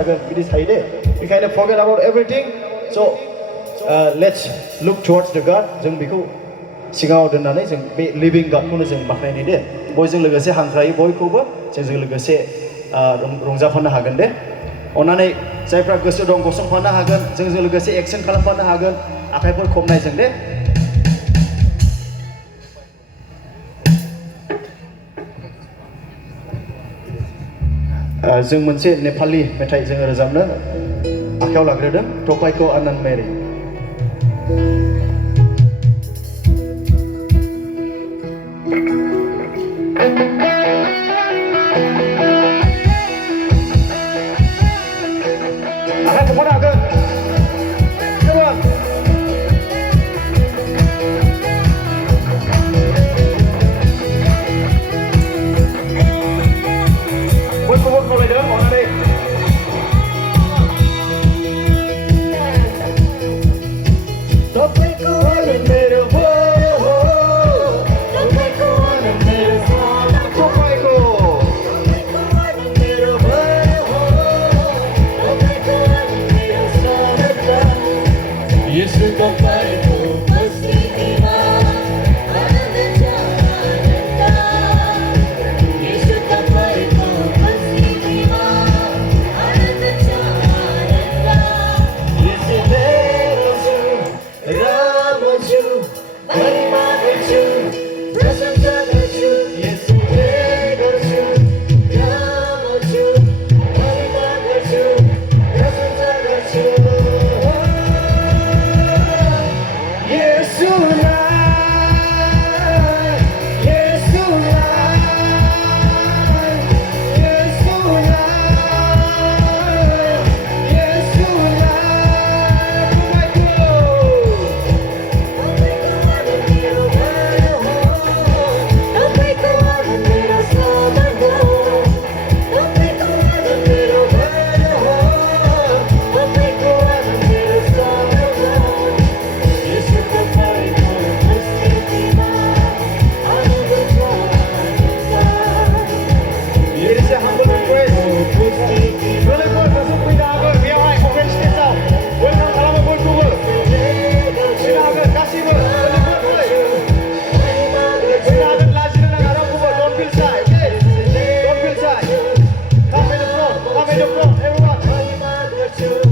बिदि थायो दे बेखायनो forget about everything so let's look towards the God जों बेखौ सिगाङाव दोननानै जों बे लिभिं गडखौनो जों बाख्नायनाय दे बयजों लोगोसे हांख्रायो बयखौबो जोंजों लोगोसे रंजाफानो हागोन दे अननानै जायफ्रा गोसो दं गसंफानो हागोन जोंजों लोगोसे एक्सन खालामफानो हागोन आखाइफोर खबनायजों दे जों मोनसे नेपाली मेथाइ जों रोजाबनो आखायाव लाग्रोदों टपाइको आनन्द मेरी आखाइ खबनो हागोन बयखौबो खावलायदों अननानै टपाइको आनन्द मेरो टपाइको आनन्द मेरो टपाइको आनन्द मेरो टपाइको आनन्द मेरो यसो तपाईको मस्तीमा आनन्द छ यसो तपाईको मस्तीमा आनन्द छ यसो मेरो छु राम्रो छु महिमा गर्छु प्रशंसा गर्छु यसो मेरो छु राम्रो छु महिमा गर्छु प्रशंसा गर्छु Everyone.